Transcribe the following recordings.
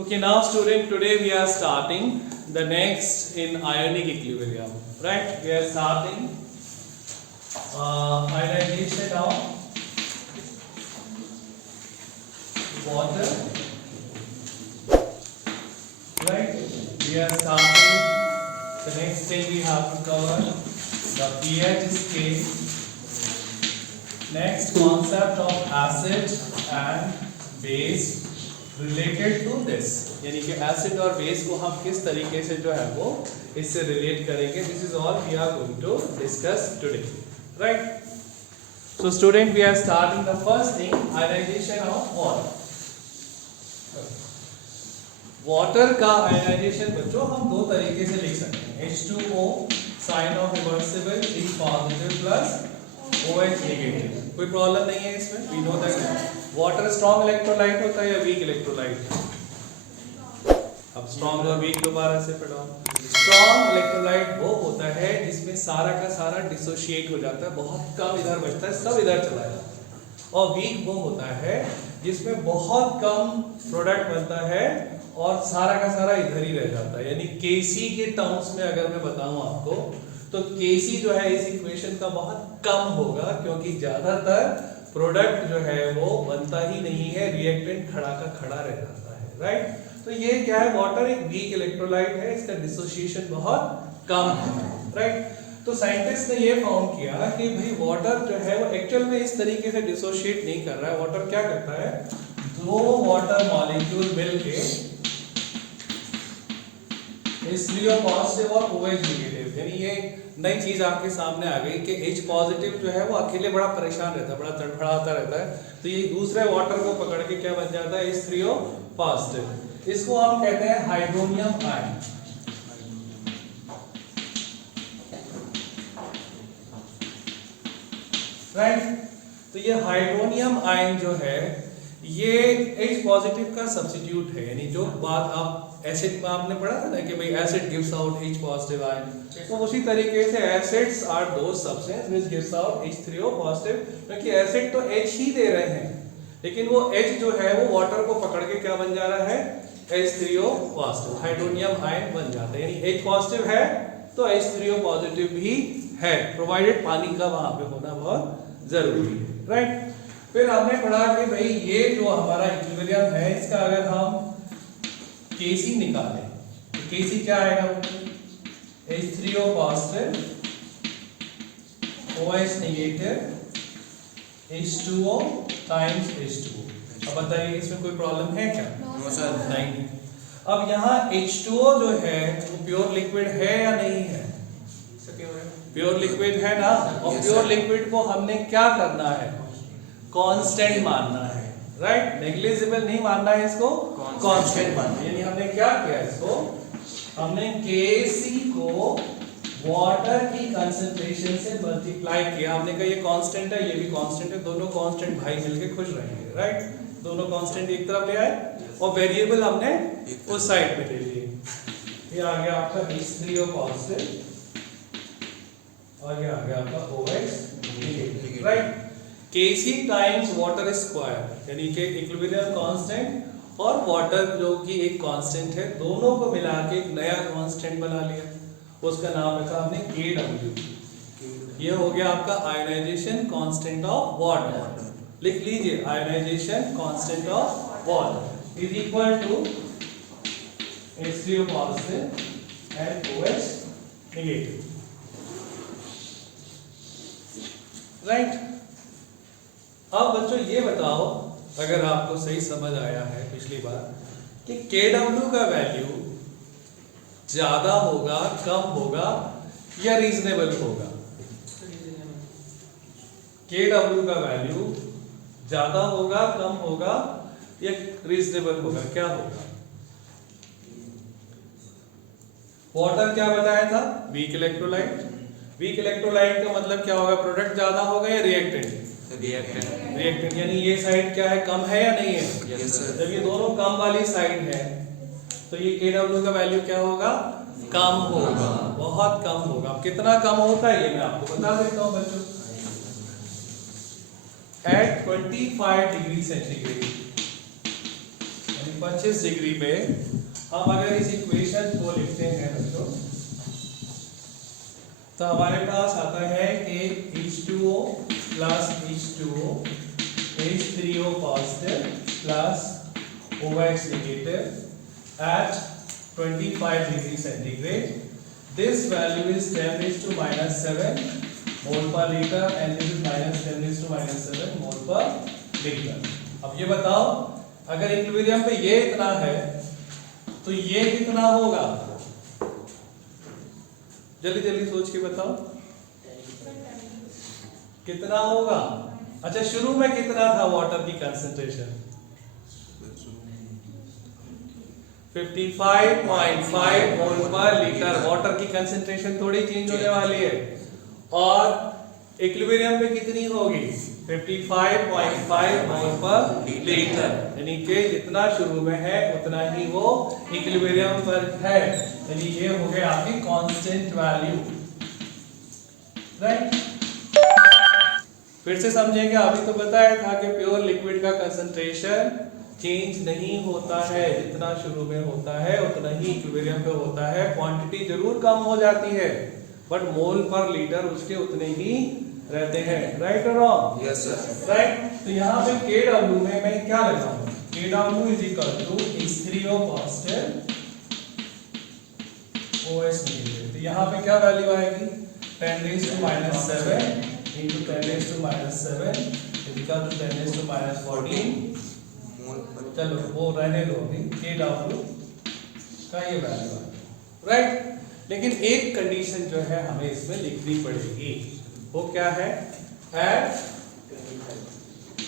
Okay, now student, today we are starting the next in ionic equilibrium, right? We are starting ionization of water, right? We are starting the next thing we have to cover the pH scale. Next, concept of acid and base related to this, यानी कि acid और base को हम किस तरीके से जो है वो इससे रिलेट करेंगे. This is all we are going to discuss today, right? So student, we are starting the first thing, ionization of water. Water का आयनाइजेशन बच्चों हम दो तरीके से लिख सकते हैं. H2O sign of reversible is positive plus OH negative. कोई प्रॉब्लम नहीं है इसमें. We know that water strong electrolyte होता है या वीक इलेक्ट्रोलाइट. अब स्ट्रॉन्ग और वीक दोबारा से पढ़ो. स्ट्रॉन्ग इलेक्ट्रोलाइट वो होता है जिसमें सारा का सारा डिसोशिएट हो जाता है, बहुत कम इधर बचता है, सब इधर चला जाता है. और वीक वो होता है जिसमें बहुत कम प्रोडक्ट बनता है और सारा का सारा इधर ही रह जाता है. यानी Kc के टर्म्स में अगर मैं बताऊं आपको, तो Kc जो है इस इक्वेशन का बहुत कम होगा, क्योंकि ज्यादातर प्रोडक्ट जो है वो बनता ही नहीं है, रिएक्टेंट खड़ा का खड़ा रह जाता है, राइट? तो ये क्या है, वाटर एक वीक इलेक्ट्रोलाइट है, इसका डिसोसिएशन बहुत कम है, राइट? तो साइंटिस्ट ने ये फाउंड किया कि भाई वाटर जो है वो एक्चुअल में इस तरीके से डिसोशिएट नहीं कर रहा है. वाटर क्या करता है, दो वाटर मॉलिक्यूल मिलके H3O पॉजिटिव और OH नेगेटिव, यानी ये नई चीज आपके सामने आ गई कि H पॉजिटिव जो है वो अकेले बड़ा परेशान रहता है, बड़ा तड़फड़ाता रहता है. तो ये दूसरे वाटर को पकड़ के क्या बन जाता है, H3O पॉजिटिव. इसको हम कहते हैं हाइड्रोनियम आयन. राइट? तो ये हाइड्रोनियम आयन जो है ये H पॉजिटिव का सब्स्टिट्यूट है. यानी जो बात आप एसिड में आपने पढ़ा था ना कि भाई acid gives out H positive ion, तो उसी तरीके से acids are those substance which gives out H3O positive. क्योंकि एसिड तो H ही दे रहे हैं, लेकिन वो H जो है वो वाटर को पकड़ के क्या बन जा रहा है, H3O पॉजिटिव, हाइड्रोनियम आयन बन जाता है. यानी H पॉजिटिव है तो H3O पॉजिटिव भी है, प्रोवाइडेड पानी का वहां पे होना बहुत जरूरी है, राइट? फिर हमने पढ़ा कि भाई ये जो हमारा इक्विलिब्रियम है, इसका अगर हम Kc निकालें तो Kc क्या आएगा, H3O positive, OH negative, H2O times H2O. अब बताइए इसमें कोई प्रॉब्लम है क्या? No sir. नहीं. अब यहाँ H2O जो है वो प्योर लिक्विड है या नहीं है? प्योर लिक्विड है ना. और प्योर लिक्विड को हमने क्या करना है, कांस्टेंट मानना है, राइट? नेग्लिजिबल नहीं मानना है, इसको कांस्टेंट मानना है. यानी हमने क्या किया, इसको हमने Kc को वाटर की कंसंट्रेशन से मल्टीप्लाई किया. हमने कहा ये कांस्टेंट है, ये भी कांस्टेंट है, दोनों कांस्टेंट भाई मिलके खुश रहेंगे, राइट? दोनों कांस्टेंट एक तरफ ले आए और वेरिएबल हमने उस साइड पे ले लिए. ये आ गया आपका H3O पॉजिटिव और ये आ गया आपका OH negative, right? Kc times water square, यानी कि इक्विलिब्रियम कांस्टेंट और वाटर जो कि एक कांस्टेंट है, दोनों को मिला के एक नया कांस्टेंट बना लिया. उसका नाम रखा हमने Kw. ये हो गया आपका आयनाइजेशन कांस्टेंट ऑफ वाटर. लिख लीजिए, ionization constant of water is equal to H3O positive and OH negative, right? अब बच्चों ये बताओ, अगर आपको सही समझ आया है पिछली बार, कि Kw का वैल्यू ज्यादा होगा, कम होगा या रीजनेबल होगा? Kw का वैल्यू ज्यादा होगा, कम होगा या रीजनेबल होगा, क्या होगा? वाटर क्या बताया था, वीक इलेक्ट्रोलाइट. वीक इलेक्ट्रोलाइट का मतलब क्या होगा, प्रोडक्ट ज्यादा होगा या रिएक्टेंट? रिएक्टेंट. यानी ये साइड क्या है, कम है या नहीं है? Yes sir. जब ये दोनों कम वाली साइड है तो ये Kw का वैल्यू क्या होगा, कम होगा, बहुत कम होगा. कितना कम होता है ये मैं आपको बता देता हूं बच्चों. एट 25 डिग्री सेंटीग्रेड, 25 डिग्री पे हम अगर इस इक्वेशन को लिखते हैं बच्चों, तो हमारे पास आता है कि H2O plus H2O H3O positive plus OH negative at 25 degree centigrade. This value is 10 raised to minus 7 mole per liter and this is minus 10 raised to minus 7 mole per liter. अब ये बताओ, अगर इक्विलिब्रियम पे ये इतना है तो ये कितना होगा? जल्दी जल्दी सोच के बताओ कितना होगा। अच्छा, शुरू में कितना था वाटर की कंसंट्रेशन? 55.5 मोल पर लीटर। वाटर की कंसंट्रेशन थोड़ी चेंज होने वाली है। और इक्विलिब्रियम पे कितनी होगी? 55.5 मोल पर लीटर, यानी कि जितना शुरू में है उतना ही वो इक्विलिब्रियम पर है, यानी ये हो गया आपकी कांस्टेंट वैल्यू, राइट। फिर से समझेंगे, अभी तो बताया था कि प्योर लिक्विड का कंसंट्रेशन चेंज नहीं होता है, जितना शुरू में होता है उतना ही इक्विलिब्रियम पे होता है। क्वांटिटी जरूर कम हो जाती है बट मोल पर लीटर उसके उतने ही रहते हैं, राइट और रॉन्ग? Yes sir, right. तो यहाँ पे KW में मैं क्या लगाऊं? KW is equal to H3O positive OH negative. तो यहाँ पे क्या वैल्यू आएगी? 10 raised to minus 7 into 10 raised to minus 7 is equal to 10 raised to minus 14। चलो वो रहने दो, अभी KW का ये वैल्यू है, राइट। लेकिन एक कंडीशन जो है हमें इसमें लिखनी पड़ेगी, वो क्या है? At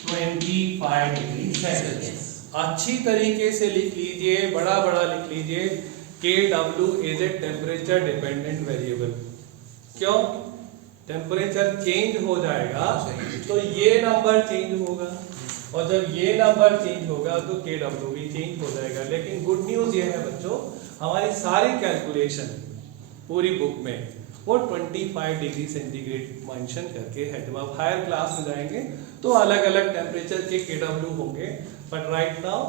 25 degree celsius. अच्छी तरीके से लिख लीजिए, बड़ा बड़ा लिख लीजिए। KW is a temperature dependent variable. क्यों? टेम्परेचर चेंज हो जाएगा तो ये नंबर चेंज होगा, और जब ये नंबर चेंज होगा तो KW भी चेंज हो जाएगा। लेकिन गुड न्यूज ये है बच्चों, हमारी सारी कैलकुलेशन पूरी बुक में वो 25 डिग्री सेंटीग्रेड मेंशन करके है। जब आप हायर क्लास में जाएंगे तो अलग अलग टेम्परेचर के KW होंगे, but right now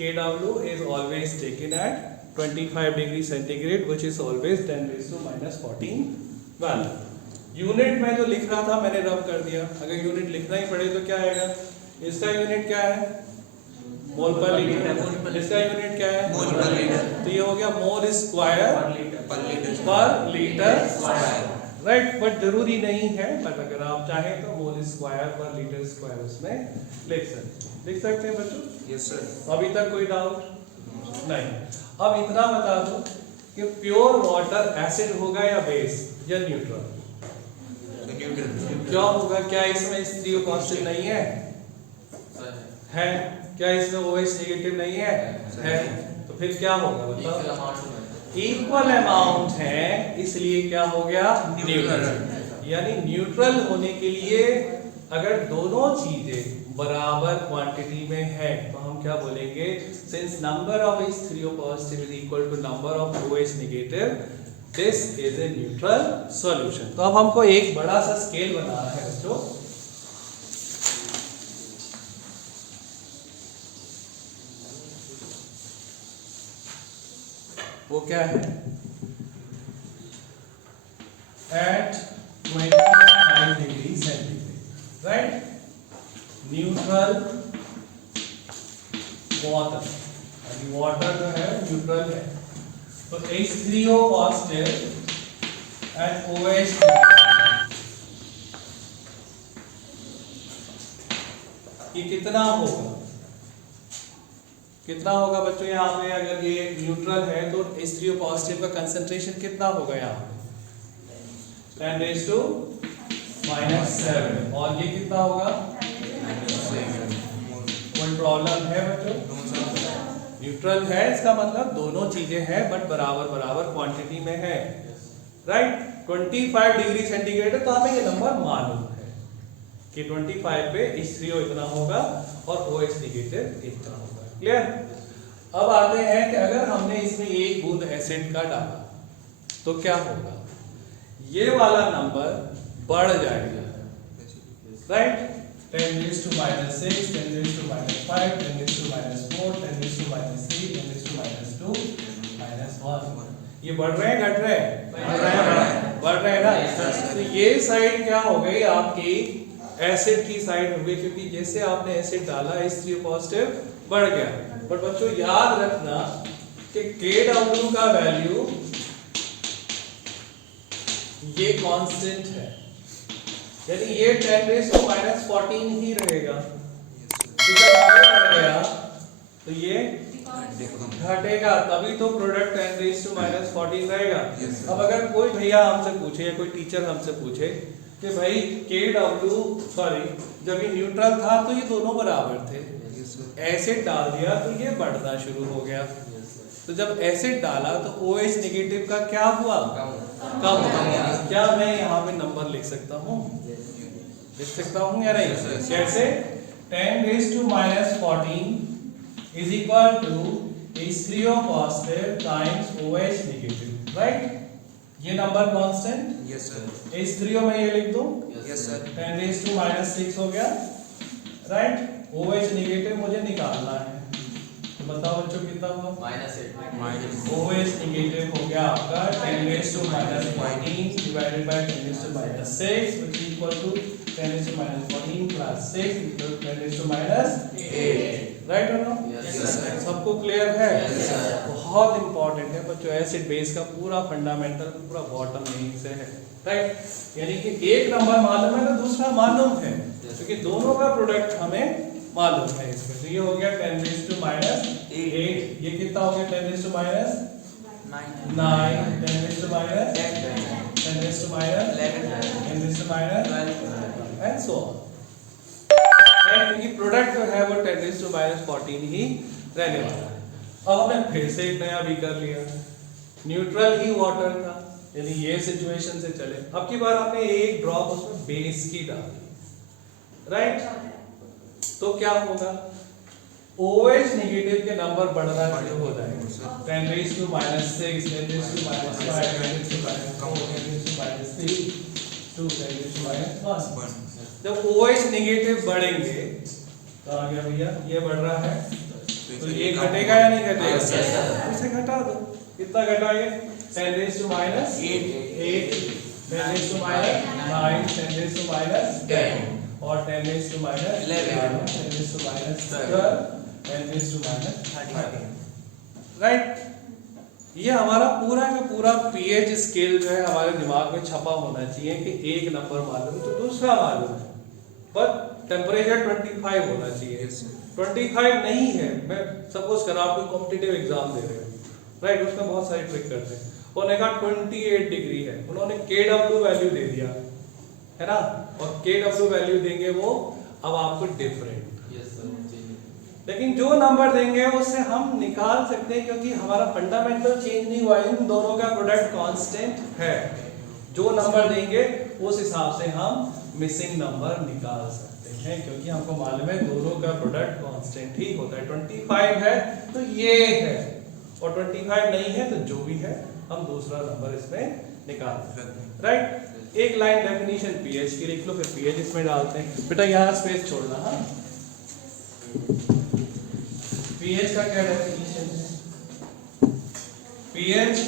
KW is always taken at 25 degree centigrade which is always 10 raised to minus 14 value. Unit में जो लिख रहा था मैंने रब कर दिया, अगर यूनिट लिखना ही पड़े तो क्या आएगा? इसका यूनिट क्या है? मोल पर लीटर। इसका यूनिट क्या है? मोल पर लीटर। तो ये हो गया मोल स्क्वायर पर लीटर स्क्वायर, राइट। बट जरूरी नहीं है, बट अगर आप चाहें तो मोल स्क्वायर पर लीटर स्क्वायर उसमें लिख सकते हैं बच्चों। Yes sir. अभी तक कोई डाउट नहीं? अब इतना बता दो कि प्योर वाटर एसिड होगा या बेस या न्यूट्रल? क्या होगा? क्या इसमें H3O कांस्टेंट नहीं है? है। क्या इसमें OH नेगेटिव नहीं है? है। तो फिर क्या होगा बताओ? इक्वल अमाउंट है, इसलिए क्या हो गया? न्यूट्रल। यानी न्यूट्रल होने के लिए अगर दोनों चीजें बराबर क्वांटिटी में है तो हम क्या बोलेंगे? Since number of H3O positive is equal to number of OH negative, this is a neutral solution. तो अब हमको एक बड़ा सा स्केल बनाना है बच्चों। वो क्या है? At 25 degree centigrade, right. Neutral water, water जो है न्यूट्रल है, तो H3O पॉजिटिव एंड OH ये कितना होगा? कितना होगा बच्चों? यहाँ पे अगर ये न्यूट्रल है तो H3O पॉजिटिव का कंसंट्रेशन कितना होगा यहाँ पे? 10 raised to minus 7। और ये कितना होगा? कोई प्रॉब्लम है बच्चों? न्यूट्रल है, इसका मतलब दोनों चीजें हैं बट बराबर बराबर क्वांटिटी में है, राइट। 25 डिग्री सेंटीग्रेड है तो हमें ये नंबर मालूम है कि 25 पे H3O इतना होगा और OH नेगेटिव इतना होगा। क्लियर? अब आते हैं कि अगर हमने इसमें एक बूंद एसिड का डाला तो क्या होगा? ये वाला नंबर बढ़ जाएगा, right. 10 raised to minus 6, 10 raised to minus 5, 10 raised to minus 4, 10 raised to minus ये बढ़ रहे हैं घट रहे हैं? बढ़ रहे हैं ना। तो ये साइड क्या हो गई आपकी एसिड की साइड हो गई, क्योंकि जैसे आपने एसिड डाला H3O पॉजिटिव बढ़ गया। बट बच्चों याद रखना कि Kw का वैल्यू ये कांस्टेंट है, यानी ये 10⁻⁻14 ही रहेगा। तो जब ये बढ़ गया तो ये घटेगा, तभी तो प्रोडक्ट 10⁻⁻14 रहेगा। अब अगर कोई भैया हमसे पूछे या कोई टीचर हमसे पूछे कि भाई जब ये न्यूट्रल था तो ये दोनों बराबर थे, एसिड डाल दिया तो ये बढ़ना शुरू हो गया। तो जब एसिड डाला तो OH नेगेटिव का क्या हुआ? कम हुआ। क्या मैं यहाँ पे नंबर लिख सकता हूँ? लिख सकता हूँ या नहीं? कैसे? 10⁻14 is equal to H3O positive times OH negative, right? ये number constant? Yes sir. H3O में ये लिख दूं? Yes sir. 10⁻6 हो गया, राइट? OH नेगेटिव मुझे निकालना है, तो बताओ बच्चों कितना हुआ? -8। OH नेगेटिव हो गया आपका 10⁻14 divided by 10⁻6 which is equal to 10⁻14 plus 6 equal to 10⁻8, right और नो? Yes sir. सबको क्लियर है? Yes sir. बहुत इंपॉर्टेंट है बच्चों, एसिड बेस का पूरा फंडामेंटल पूरा बॉटम यहीं से है, राइट? यानी कि एक नंबर मालूम है तो दूसरा मालूम है, क्योंकि दोनों का प्रोडक्ट हमें मालूम है इसमें। तो ये हो गया 10⁻8, ये कितना हो गया 10⁻9, 10⁻10, 10⁻11 एंड सो ऑन, क्योंकि प्रोडक्ट जो है वो 10⁻14 ही रहने वाला है। अब हमने फिर से एक नया भी कर लिया, न्यूट्रल ही वाटर था, यानी ये सिचुएशन से चले। अब की बार आपने एक ड्रॉप उसमें बेस की डाली, राइट? तो क्या होगा? OH नेगेटिव के नंबर बढ़ना शुरू हो जाएंगे, 10⁻6, 10⁻5, 10⁻3, जब OH नेगेटिव बढ़ेंगे तो आ गया भैया ये बढ़ रहा है, तो ये घटेगा या नहीं घटेगा? इसे घटा दो, कितना घटा ये? 10⁻8, 10⁻9, 10⁻10 और 10⁻11, 10⁻12, 10⁻13, राइट? ये हमारा पूरा का पूरा pH स्केल जो है हमारे दिमाग में छपा होना चाहिए कि एक नंबर मालूम तो दूसरा मालूम है, पर टेम्परेचर 25 होना चाहिए। 25 नहीं है, मैं सपोज करा आप कोई कॉम्पिटिटिव एग्जाम दे रहे हो, राइट? उसमें बहुत सारी ट्रिक करते हैं। उन्होंने कहा 28 डिग्री है, उन्होंने KW वैल्यू दे दिया है ना, और KW वैल्यू देंगे वो अब आपको डिफरेंट, लेकिन जो नंबर देंगे उससे हम निकाल सकते हैं, क्योंकि हमारा फंडामेंटल चेंज नहीं हुआ, इन दोनों का प्रोडक्ट कांस्टेंट है। जो नंबर देंगे उस हिसाब से हम मिसिंग नंबर निकाल सकते हैं, क्योंकि हमको मालूम है दोनों का प्रोडक्ट कांस्टेंट ही होता है। 25 है तो ये है, और 25 नहीं है तो जो भी है हम दूसरा नंबर इसमें निकाल सकते हैं, राइट? एक लाइन डेफिनेशन pH की लिख लो, फिर pH इसमें डालते हैं। बेटा यहाँ स्पेस छोड़ना, हाँ? pH का क्या डेफिनेशन है? pH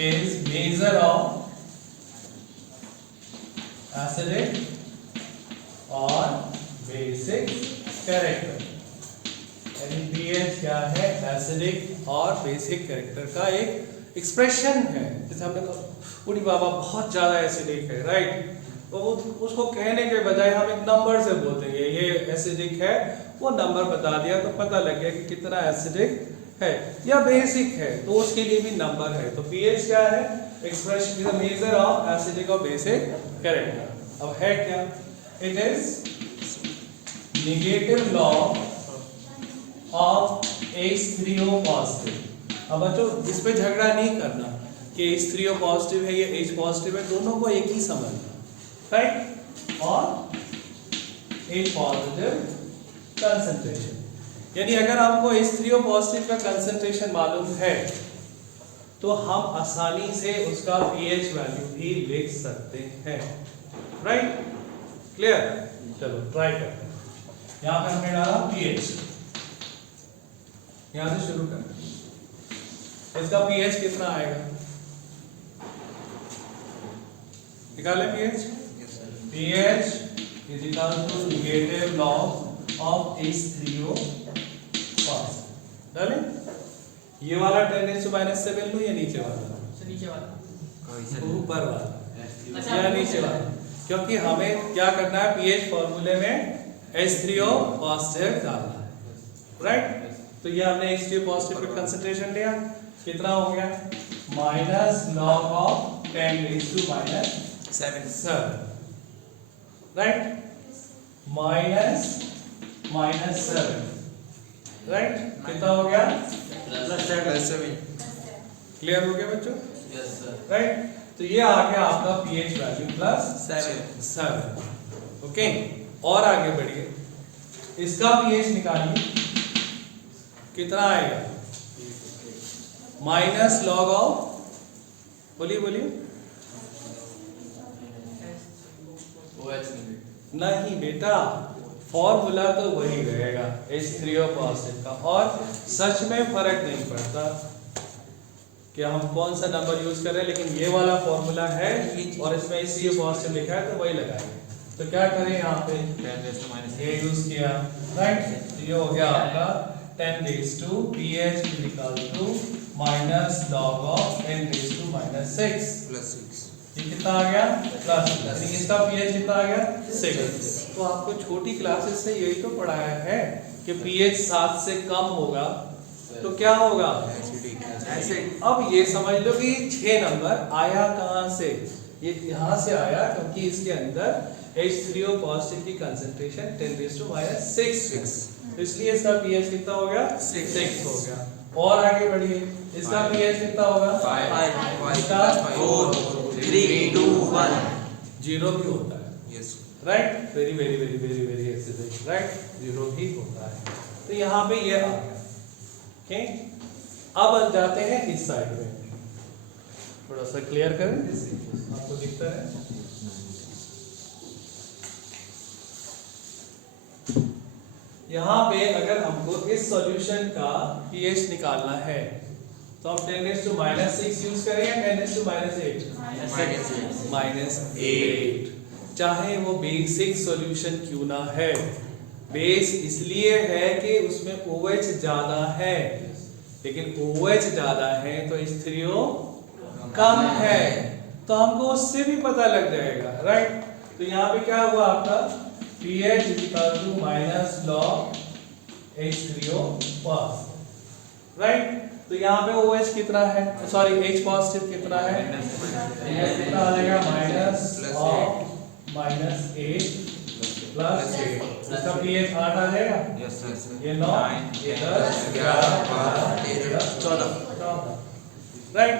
is measure of acidic or basic character, यानी pH क्या है? एसिडिक और बेसिक कैरेक्टर का एक एक्सप्रेशन है। जैसे हमने कहा पूरी बाबा बहुत ज्यादा एसिडिक है, राइट? तो उसको कहने के बजाय हम एक नंबर से बोल देंगे ये एसिडिक है, वो नंबर बता दिया तो पता लग गया कि कितना एसिडिक है या बेसिक है, तो उसके लिए भी नंबर है। तो pH क्या है? Expression is a measure of acidic और बेसिक कैरेक्टर। अब है क्या? It is negative log of H3O positive. अब बच्चों इस पे झगड़ा नहीं करना कि H3O पॉजिटिव है या H पॉजिटिव है, दोनों को एक ही समझना, राइट? और H पॉजिटिव कंसंट्रेशन, यानी अगर हमको H3O पॉजिटिव का कंसंट्रेशन मालूम है तो हम आसानी से उसका pH वैल्यू भी लिख सकते हैं, राइट? क्लियर? चलो ट्राई करते हैं। यहाँ पे हमने डाला pH, यहाँ से शुरू करते हैं। इसका पीएच कितना आएगा? निकाले pH. pH is equal to negative log of H3O fast. डाले ये वाला 10⁻⁷ लूं या नीचे वाला? नीचे वाला, ऊपर वाला अच्छा, या नीचे वाला? क्योंकि हमें क्या करना है, पीएच फॉर्मूले में H3O पॉजिटिव डालना है, राइट? तो ये हमने H3O पॉजिटिव पे कंसंट्रेशन लिया, कितना हो गया? Minus log of 10⁻⁷, right? -7, right? कितना हो गया? क्लियर हो गया बच्चों? Yes sir, right? तो ये आ गया आपका पीएच वैल्यू +7, ओके। और आगे बढ़िए, इसका पीएच निकालिए, कितना आएगा? माइनस लॉग ऑफ, बोलिए बोलिए। नहीं बेटा, फॉर्मूला तो वही रहेगा H3O पॉजिटिव का, और सच में फर्क नहीं पड़ता कि हम कौन सा नंबर यूज कर रहे हैं, लेकिन ये वाला फॉर्मूला है और इसमें H3O पॉजिटिव लिखा है तो वही लगाएंगे। तो क्या करें यहाँ पे, ये यूज किया, राइट? तो ये हो गया आपका 10⁻⁴ pH is equal to minus log of 10⁻⁻⁶। ये कितना आ गया? +6। यानी इसका pH कितना आ गया? 6। तो आपको छोटी क्लासेस से यही तो पढ़ाया है कि pH 7 से कम होगा तो क्या होगा? एसिड। अब ये समझ लो कि 6 नंबर आया कहाँ से? ये यहाँ से आया क्योंकि इसके अंदर H3O पॉजिटिव की कंसंट्रेशन 10⁻⁶, तो इसलिए इसका pH कितना हो गया? 6 हो गया। और आगे बढ़िए, इसका pH कितना होगा? 5, इसका 4, 3, 2, 1। 0 भी होता है, right? Very very very very very exercise, right? 0 भी होता है। तो यहाँ पे ये आ गया, ओके। अब जाते हैं इस साइड में, थोड़ा सा क्लियर करें, आपको दिखता है? यहाँ पे अगर हमको इस सॉल्यूशन का pH निकालना है तो हम 10⁻⁻6 यूज करें या 10⁻⁸? -8। चाहे वो बेसिक सॉल्यूशन क्यों ना है, बेस इसलिए है कि उसमें OH ज्यादा है, लेकिन OH ज्यादा है तो H3O कम है, तो हमको उससे भी पता लग जाएगा, राइट? तो यहाँ पे क्या हुआ आपका? pH is equal to minus log H3O positive, right? तो यहाँ पे OH कितना है, सॉरी H पॉजिटिव कितना है? ये कितना आ जाएगा? माइनस ऑफ -8 +8, इसका pH 8 आ जाएगा, ये 9, ये 10, 11, 12, 13, 14, राइट?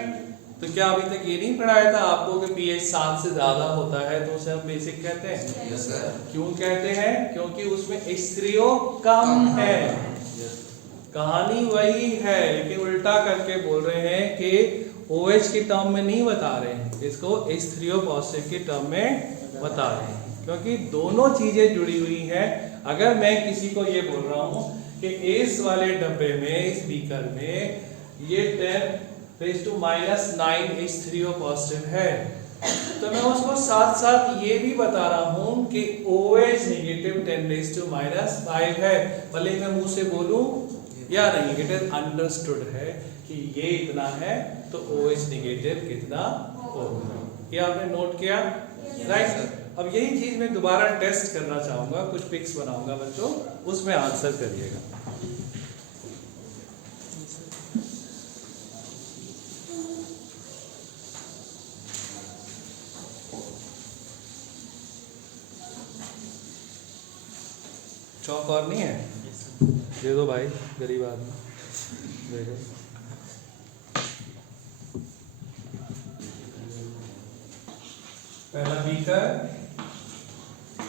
तो क्या अभी तक ये नहीं पढ़ाया था आपको कि pH 7 से ज्यादा होता है तो उसे हम बेसिक कहते हैं? Yes sir. क्यों कहते हैं? क्योंकि उसमें H3O कम है। कहानी वही है, लेकिन उल्टा करके बोल रहे हैं कि OH के टर्म में नहीं बता रहे हैं, इसको H3O पॉजिटिव के टर्म में बता रहे हैं, क्योंकि दोनों चीजें जुड़ी हुई हैं। अगर मैं किसी को ये बोल रहा हूँ कि इस वाले डब्बे में, इस बीकर में ये 10⁻⁹ H3O पॉजिटिव है, तो मैं उसको साथ साथ ये भी बता रहा हूँ कि OH नेगेटिव 10⁻⁵ है, भले मैं मुंह से बोलूं या नहीं, इट इज अंडरस्टूड है कि ये इतना है तो OH नेगेटिव कितना होगा। ये आपने नोट किया, राइट? अब यही चीज मैं दोबारा टेस्ट करना चाहूंगा, कुछ पिक्स बनाऊंगा बच्चों, उसमें आंसर करिएगा। चौक और नहीं है? दे दो भाई, गरीब आदमी, दे दो। पहला बीकर,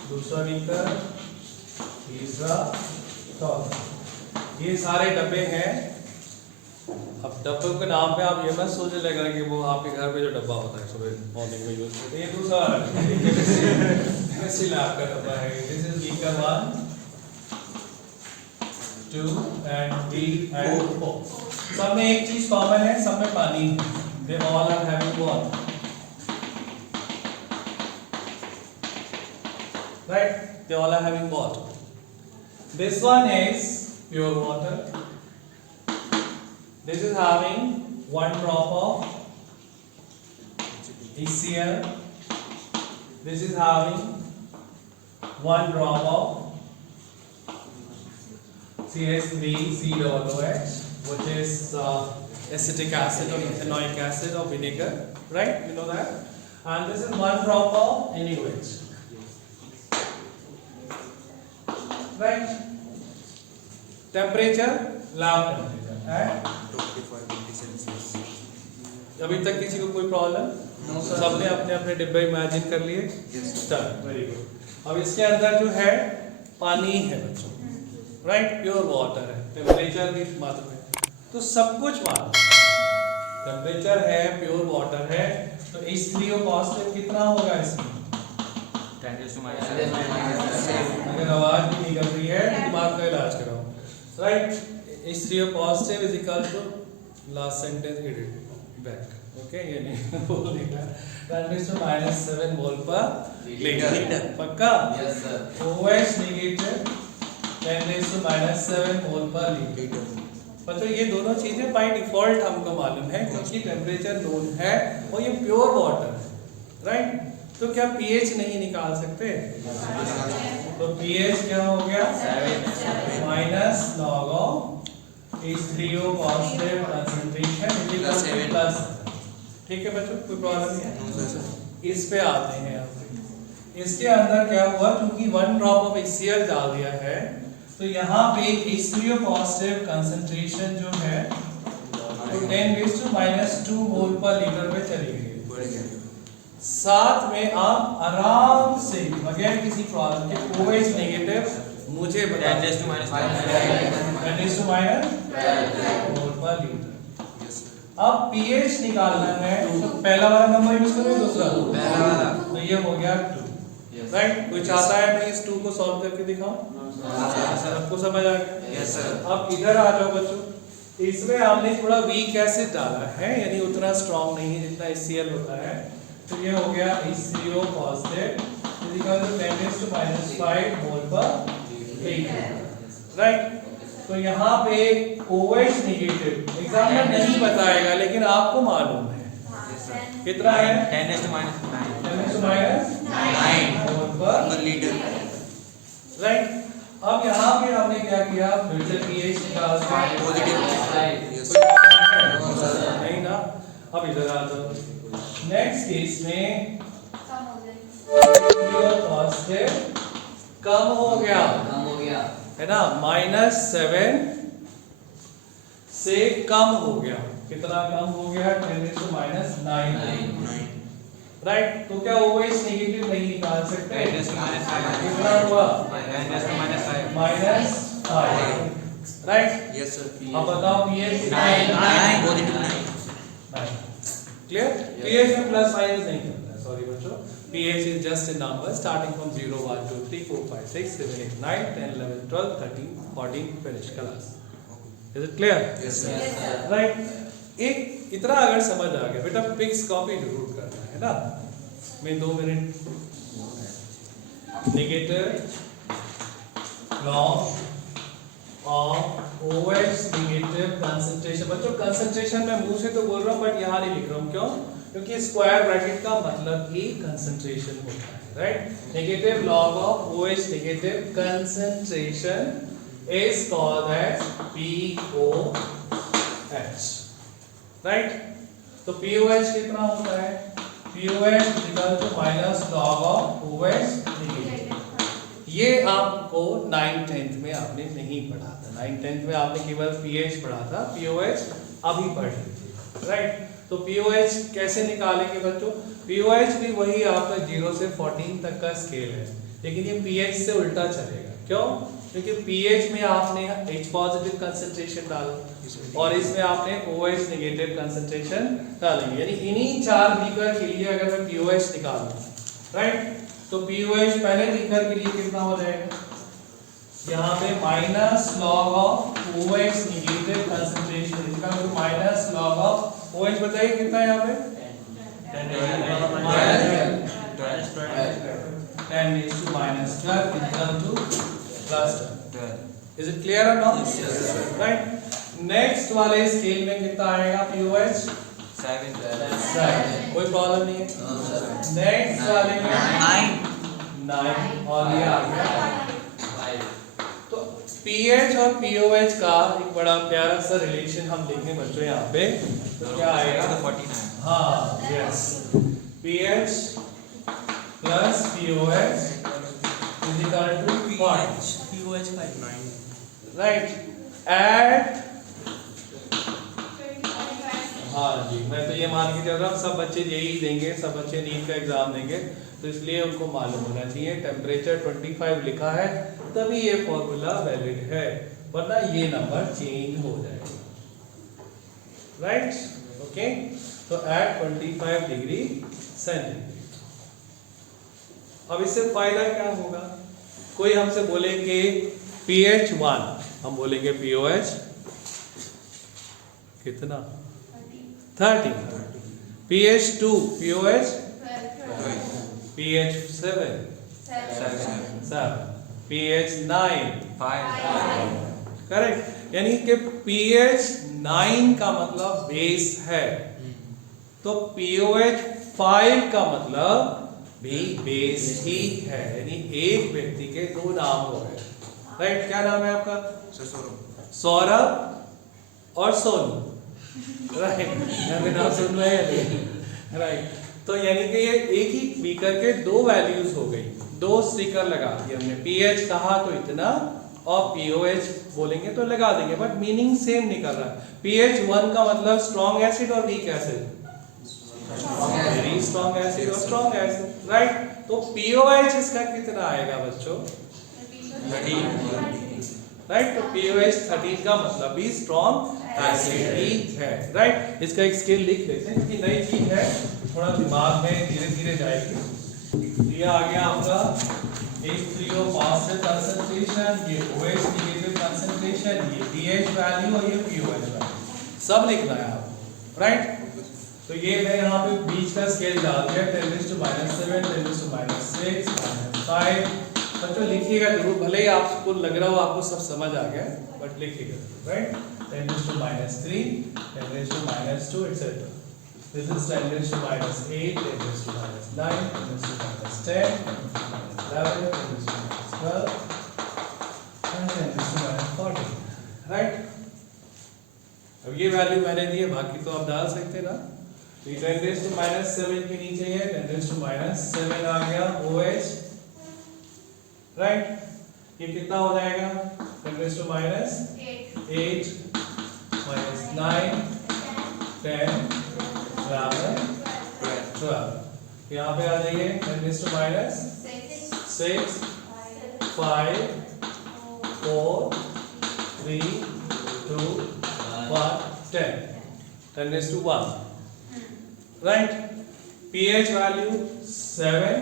दूसरा बीकर, तीसरा, चौथा, ये सारे डब्बे हैं। अब डब्बों के नाम पे आप ये मत सोचने लगेगा कि वो आपके घर पे जो डब्बा होता है सुबह मॉर्निंग में यूज करते हैं, ये दूसरा केमिस्ट्री लैब का डब्बा है। This is beaker 1, 2 and 3 and 4. सब में एक चीज कॉमन है, सब में पानी है. They all are having water. Right? They all are having water. This one is pure water. This is having 1 drop of HCl. This is having 1 drop of CH3COOH, which is acetic acid or ethanoic acid or vinegar, right? You know that. And this is 1 drop of NaOH, right? Temperature, lab temperature, and 25 degree Celsius. अभी तक किसी को कोई problem? सबने अपने अपने डिब्बे imagine कर लिए? चल, वेरी गुड. अब इसके अंदर जो है पानी है बच्चों, राइट? प्योर वाटर है. टेम्परेचर भी मालूम है, तो सब कुछ मालूम है. टेम्परेचर है, प्योर वाटर है, तो H3O पॉजिटिव कितना होगा इसमें? 10 to -7. अगर आवाज भी निकल रही है दिमाग का इलाज कराओ, right? H3O positive is equal to last sentence edit back. Okay, ये नहीं बोलने का. 10 to -7 मोल पर लीटर. पक्का? Yes sir. OH negative 10 to -7 mole per litre. बच्चों ये दोनों चीजें बाय डिफॉल्ट हमको मालूम है क्योंकि टेम्परेचर नोन है और ये प्योर वाटर है, राइट? तो क्या pH नहीं निकाल सकते? तो pH क्या हो गया? Minus log of H3O positive concentration is equal two plus. ठीक है बच्चों, कोई प्रॉब्लम नहीं है. इस पे आते हैं आप. इसके अंदर क्या हुआ, क्योंकि 1 ड्रॉप ऑफ HCl डाल दिया है, तो यहाँ पे H3O पॉजिटिव कंसंट्रेशन जो है तो 10⁻² मोल पर लीटर में चली गई. साथ में आप आराम से बगैर किसी प्रॉब्लम के OH नेगेटिव मुझे बता 10 to -5. 10⁻² mole per litre. अब pH निकालना है, तो पहला वाला नंबर यूज करें, दूसरा पहला वाला. तो ये हो गया 2, राइट? कोई चाहता है मैं इस 2 को सॉल्व करके दिखाऊं? सबको समझ आ गया? Yes sir. अब इधर आ जाओ बच्चों. इसमें आपने थोड़ा वीक एसिड डाला है, यानी उतना स्ट्रॉन्ग नहीं है जितना HCl होता है. तो ये हो गया H3O positive is equal to 10⁻5 mole per litre, right? तो यहाँ पे OH नेगेटिव एग्जामिनर नहीं बताएगा लेकिन आपको मालूम है. कितना है? 10 to -9. 10⁻9 mole per litre. Right? अब यहाँ पे हमने क्या किया, फिर से pH निकाल दिया. पॉजिटिव. नहीं ना. अब इधर आ जाओ. नेक्स्ट केस में पॉजिटिव कम हो गया है ना, -7 से कम हो गया. कितना कम हो गया? 10⁻9. राइट? तो क्या OH नेगेटिव नहीं निकाल सकते? 10 to -5. कितना हुआ? 10 to -5. -5. राइट? Yes sir. अब बताओ pH कितना है? 9 पॉजिटिव 9. क्लियर? pH में प्लस माइनस नहीं करता है, सॉरी बच्चों. pH is just a number starting from 0, 1, 2, 3, 4, 5, 6, 7, 8, 9, 10, 11, 12, 13, 14, finish class. Is it clear? Yes sir. Right? एक इतना अगर समझ आ गया, बेटा पिक्स कॉपी जरूर करना है ना. मैं 2 minute. Negative log of OH negative concentration. बच्चों कंसंट्रेशन मैं मुंह से तो बोल रहा हूँ बट यहाँ नहीं लिख रहा हूँ. क्यों? क्योंकि स्क्वायर ब्रैकेट का मतलब ही कंसंट्रेशन होता है, right? Negative log of OH negative concentration is called as POH, right? तो POH कितना होता है? POH equal to minus log of OH negative. ये आपको 9th 10th में आपने नहीं पढ़ा था. 9th 10th में आपने केवल pH पढ़ा था. POH अभी पढ़ लीजिए, राइट? तो POH कैसे निकालेंगे बच्चों? POH भी वही आपका 0 से 14 तक का स्केल है, लेकिन ये pH से उल्टा चलेगा. क्यों? क्योंकि pH में आपने H पॉजिटिव कंसंट्रेशन डाला और इसमें आपने OH नेगेटिव कंसंट्रेशन डालेंगे. यानी इन्हीं 4 बीकर के लिए अगर मैं POH निकालूं, राइट? तो POH पहले बीकर के लिए कितना हो जाएगा? यहाँ पे minus log of OH negative concentration, इसका मतलब माइनस लॉग ऑफ OH बताइए कितना है यहाँ पे 10 is to minus 12 equal to plus 12. Is it clear or not? Yes, sir. Right. Next वाले स्केल में कितना आएगा POH? 7. 7. कोई प्रॉब्लम नहीं है। नेक्स्ट वाले में 9 और ये आ गया। तो pH और POH का एक बड़ा प्यारा सा रिलेशन हम देखें बच्चों यहाँ पे, तो क्या आएगा? 49. हाँ, yes. pH plus POH is equal to 40. POH का 9. Right. At हाँ जी, मैं तो ये मान के चल रहा हूँ सब बच्चे यही देंगे, सब बच्चे नीट का एग्जाम देंगे, तो इसलिए उनको मालूम होना चाहिए टेम्परेचर 25 लिखा है तभी ये फॉर्मूला वैलिड है, वरना ये नंबर चेंज हो जाएगा। Right, okay. तो एट 25 डिग्री सेंटीग्रेड। अब इससे फायदा क्या होगा? कोई हमसे बोले कि pH 1, हम बोलेंगे POH कितना 30, pH 2, POH pH 7, pH 9, 5. Correct. यानी कि pH 9 का मतलब बेस है, तो POH 5 का मतलब भी बेस ही है, यानी एक व्यक्ति के दो नाम हो गए। राइट, क्या नाम है आपका? सौरभ और सोनू। राइट, नाम सुन रहे हैं? राइट, तो यानी कि ये एक ही बीकर के दो वैल्यूज हो गई, दो स्टिकर लगा दिए हमने। pH कहा तो इतना और POH बोलेंगे तो लगा देंगे, बट मीनिंग सेम निकल रहा है। pH 1 का मतलब स्ट्रॉन्ग एसिड और weak acid, very strong acid और स्ट्रॉन्ग एसिड। राइट, तो POH इसका कितना आएगा बच्चों? 13। राइट, तो POH 13 का मतलब भी स्ट्रॉन्ग एसिड ही है। राइट, इसका एक स्केल लिख लेते हैं क्योंकि नई चीज है, थोड़ा दिमाग में धीरे धीरे जाएगी। ये आ गया आपका H3O फास्टर कंसंट्रेशन, ये OH नेगेटिव कंसंट्रेशन, ये pH वैल्यू और ये POH वैल्यू सब लिखना है आपको। राइट, तो ये मैं यहाँ पे बीच का स्केल डाल दिया 10⁻⁷, 10⁻⁶, -5। बच्चों लिखिएगा जरूर, भले ही आपको लग रहा हो आपको सब समझ आ गया, बट लिखिएगा। Right, 10⁻3, 10⁻2 etc. This is 10⁻8, 10⁻9, 10⁻10, 10⁻11, 10⁻12 and 10⁻14. Right, अब ये वैल्यू मैंने दी है, बाकी तो आप डाल सकते ना। 10⁻7 के नीचे है 10⁻7 आ गया OH। राइट, ये कितना हो जाएगा? 10⁻8 -9, 10, 11, 12। यहाँ पे आ जाइए 10⁻6, 5, 4, 3, 2, 1, 10, 10:1। राइट, pH वैल्यू 7,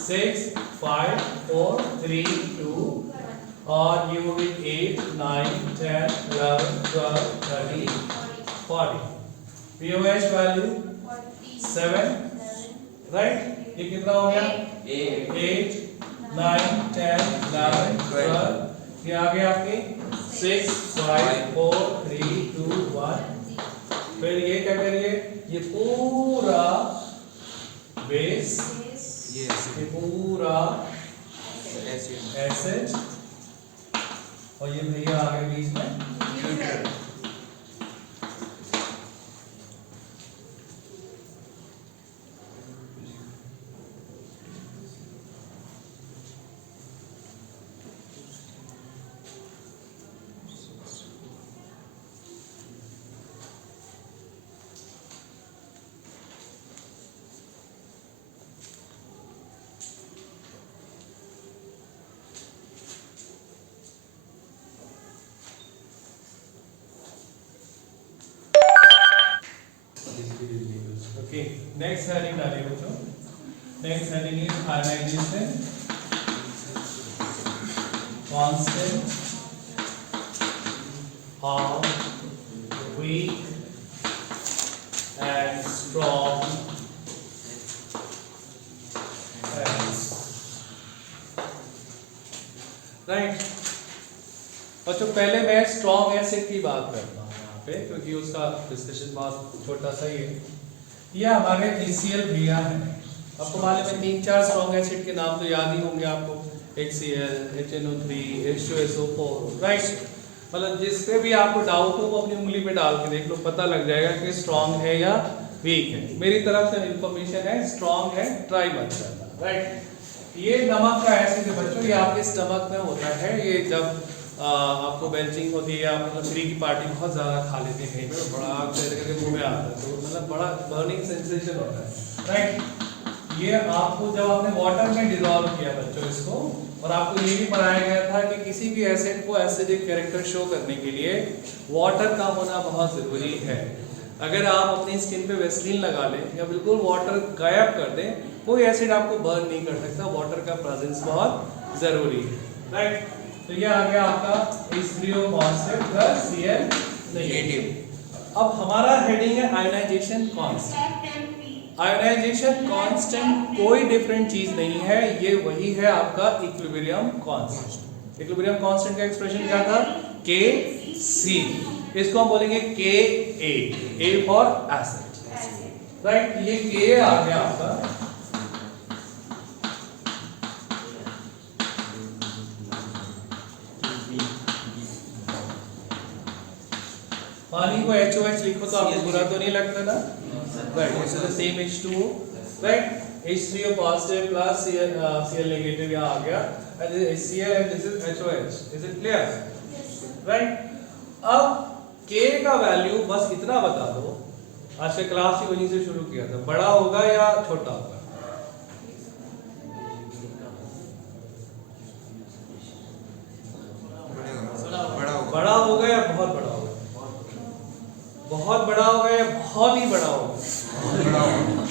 6, 5, 4, 3, 2 और ये हो गई 8, 9, 10, 11, 12, 13, 40। POH value 7। राइट, ये कितना हो गया? 8, 9, 10, 11, 12। ये आ गया आपके 6, 5, 4, 3, 2, 1। फिर ये क्या करिए, ये पूरा बेस, ये पूरा एसिड और ये भैया आ गए बीच में न्यूट्रल। Okay, next heading डालिए बच्चों। Next heading is ionization constant, how weak and strong right. बच्चों पहले मैं स्ट्रॉन्ग एसिड की बात करता हूँ यहाँ पे, क्योंकि उसका डिस्कशन बहुत छोटा सा ही है। ये हमारे HCl भैया है, आपको मालूम है 3-4 स्ट्रॉन्ग एसिड के नाम तो याद ही होंगे आपको, HCl, HNO3, H2SO4 राइट। मतलब जिस पे भी आपको डाउट हो वो अपनी उंगली पे डाल के देख लो, पता लग जाएगा कि स्ट्रॉन्ग है या वीक है। मेरी तरफ से इंफॉर्मेशन है स्ट्रॉन्ग है, ट्राई मत करना राइट। ये नमक का एसिड है बच्चों, ये आपके स्टमक में होता है। ये जब आपको बेंचिंग होती है या मतलब फ्री की पार्टी बहुत ज़्यादा खा लेते हैं कहीं पे, बड़ा करके मुंह में आता है तो मतलब बड़ा बर्निंग सेंसेशन होता है राइट। ये आपको जब आपने वाटर में डिजोल्व किया बच्चों इसको, और आपको ये भी पढ़ाया गया था कि किसी भी एसिड को एसिडिक कैरेक्टर शो करने के लिए वाटर का होना बहुत ज़रूरी है। अगर आप अपनी स्किन पे वेस्लिन लगा लें या बिल्कुल वाटर गायब कर दें, कोई एसिड आपको बर्न नहीं कर सकता, वाटर का प्रेजेंस बहुत ज़रूरी है राइट। तो ये आ गया आपका H3O constant plus Cl negative. अब हमारा हेडिंग है आयोनाइजेशन कांस्टेंट। आयोनाइजेशन कांस्टेंट कोई डिफरेंट चीज नहीं है, ये वही है आपका इक्विलिब्रियम कांस्टेंट। इक्विलिब्रियम कांस्टेंट का एक्सप्रेशन क्या था? Kc। इसको हम बोलेंगे Ka, A for acid right. ये Ka आ गया आपका पानी को HOH लिखो तो आपको बुरा तो नहीं लगता ना right. This is the same H2O right. H3O positive plus Cl negative यहाँ आ गया, and this is HCl and this is HOH। Is it clear right. अब K का वैल्यू बस इतना बता दो, आज के क्लास ही वहीं से शुरू किया था, बड़ा होगा या छोटा होगा? बड़ा होगा या बहुत बड़ा होगा? बहुत बड़ा होगा या बहुत ही बड़ा होगा?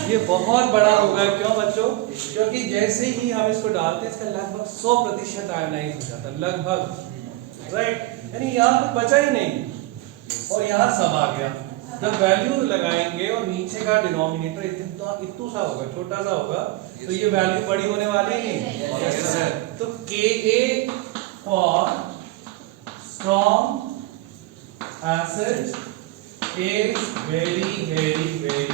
ये बहुत बड़ा होगा। क्यों बच्चों? क्योंकि जैसे ही हम इसको डालते हैं इसका लगभग 100% आयोनाइज हो जाता है, लगभग राइट। यानी यहाँ पे बचा ही नहीं और यहाँ सब आ गया। जब वैल्यू लगाएंगे और नीचे का डिनोमिनेटर इतना सा होगा, छोटा सा होगा, तो ये वैल्यू बड़ी होने वाली ही नहीं। तो Ka for strong acid is very big।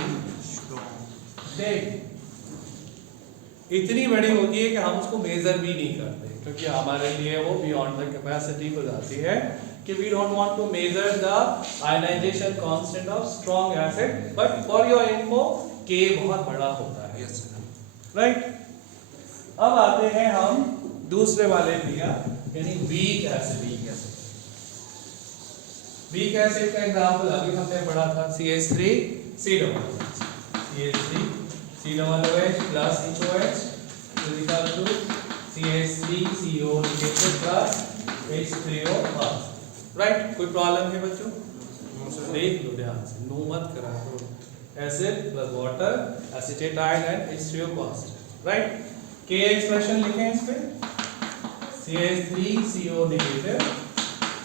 इतनी बड़ी होती है कि हम उसको मेजर भी नहीं करते, क्योंकि हमारे लिए वो बियॉन्ड द कैपेसिटी हो जाती है कि we don't want to measure the ionization constant of strong acid, but for your info K बहुत बड़ा होता है राइट। अब आते हैं हम दूसरे वाले भैया यानी वीक एसिड। वीक एसिड का एग्जांपल अभी हमने पढ़ा था CH3COOH CH3COOH plus HOH is equal to CH3CO negative plus H3O plus right. कोई प्रॉब्लम है बच्चों? देख लो ध्यान से, नो मत करा करो। Acid plus water, acetate ion and H3O constant right. K expression लिखें इस पे CH3CO negative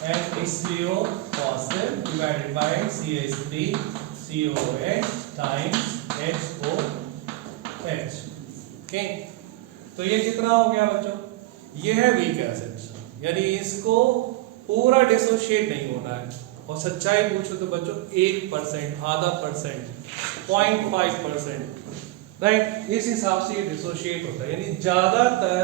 and H3O positive divided by CH3COH times HOH। Okay, तो ये कितना हो गया बच्चों? ये है वीक एसिड, यानी इसको पूरा डिसोशिएट नहीं होना है। और सच्चाई पूछो तो बच्चों 1%, आधा परसेंट, 0.5% राइट, इस हिसाब से ये डिसोशिएट होता है। यानी ज्यादातर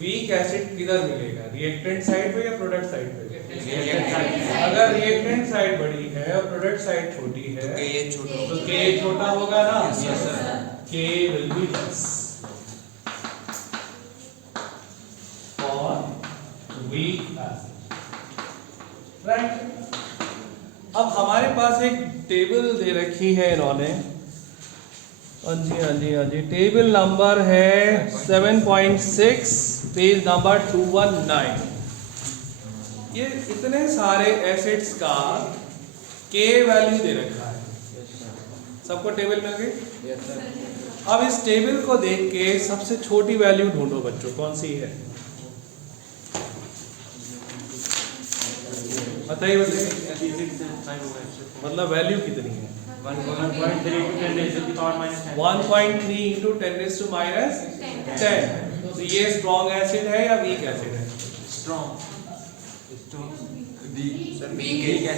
वीक एसिड किधर मिलेगा? रिएक्टेंट साइड पे या प्रोडक्ट साइड पे? अगर रिएक्टेंट साइड बड़ी है और प्रोडक्ट साइड छोटी है तो K छोटा होगा ना? Yes sir. K will be less for weak acid right. अब हमारे पास एक टेबल दे रखी है इन्होंने, हाँ जी, टेबल नंबर है 7.6 पेज नंबर 219। ये इतने सारे एसिड्स का K वैल्यू दे रखा है, सबको टेबल मिल गई? अब इस टेबल को देख के सबसे छोटी वैल्यू ढूंढो बच्चों, कौन सी है? बताइए मतलब वैल्यू कितनी है 1.3 to 10 raised to the power minus 10. 1.3 into 10 raised to minus 10 तो ये स्ट्रॉन्ग एसिड है या वीक एसिड है Strong. Sir, weak है.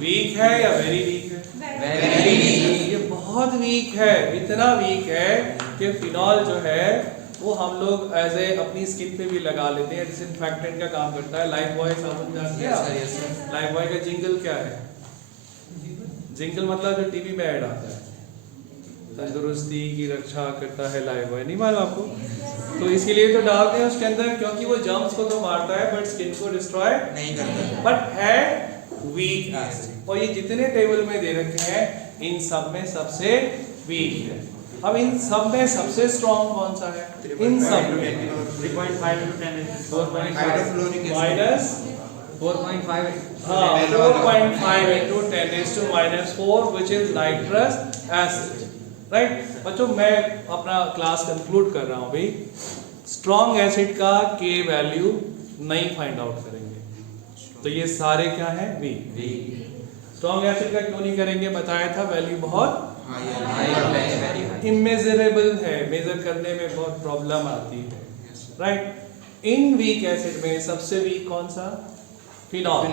वीक है या वेरी वीक है Very weak. ये बहुत वीक है इतना वीक है कि फिनॉल जो है वो हम लोग एज ए अपनी स्किन पे भी लगा लेते हैं डिसइंफेक्टेंट का काम करता है लाइफ बॉय साबुन जानते हैं Yes, sir, आप? yes, sir. लाइफ बॉय का जिंगल क्या है जिंगल मतलब जो टीवी में ऐड आता है तंदुरुस्ती की रक्षा करता है लाइफ बॉय नहीं मालूम आपको तो इसके लिए तो डालते हैं उसके अंदर क्योंकि वो जर्म्स को तो मारता है बट स्किन को डिस्ट्रॉय नहीं करता. बट है वीक एसिड और ये जितने टेबल में दे रखे हैं इन सब में सबसे वीक है अब इन सब में सबसे स्ट्रॉन्ग कौन सा है इन सब में 3.5 into 10 raised to 4.5. Hydrofluoric acid. Minus 4.5. हाँ 4.5 into 10 raised to minus 4 which is nitrous acid right बच्चों मैं अपना क्लास कंक्लूड कर रहा हूँ भाई स्ट्रॉन्ग एसिड का के वैल्यू नहीं फाइंड आउट करेंगे तो ये सारे क्या है वीक स्ट्रॉन्ग एसिड का क्यों नहीं करेंगे बताया था वैल्यू बहुत हाँ, Very high. इमेजरेबल है मेजर करने में बहुत प्रॉब्लम आती है राइट इन वीक एसिड में सबसे वीक कौन सा फिनॉल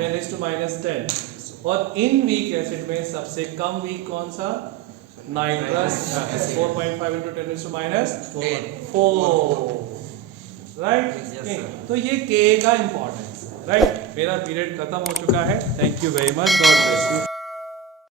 10 raised to minus 10 और इन वीक एसिड में सबसे कम वीक कौन सा nitrous 4.5 into 10 raised to minus 4 right Yes, sir. तो ये के का इंपॉर्टेंस राइट मेरा पीरियड खत्म हो चुका है thank you very much God bless you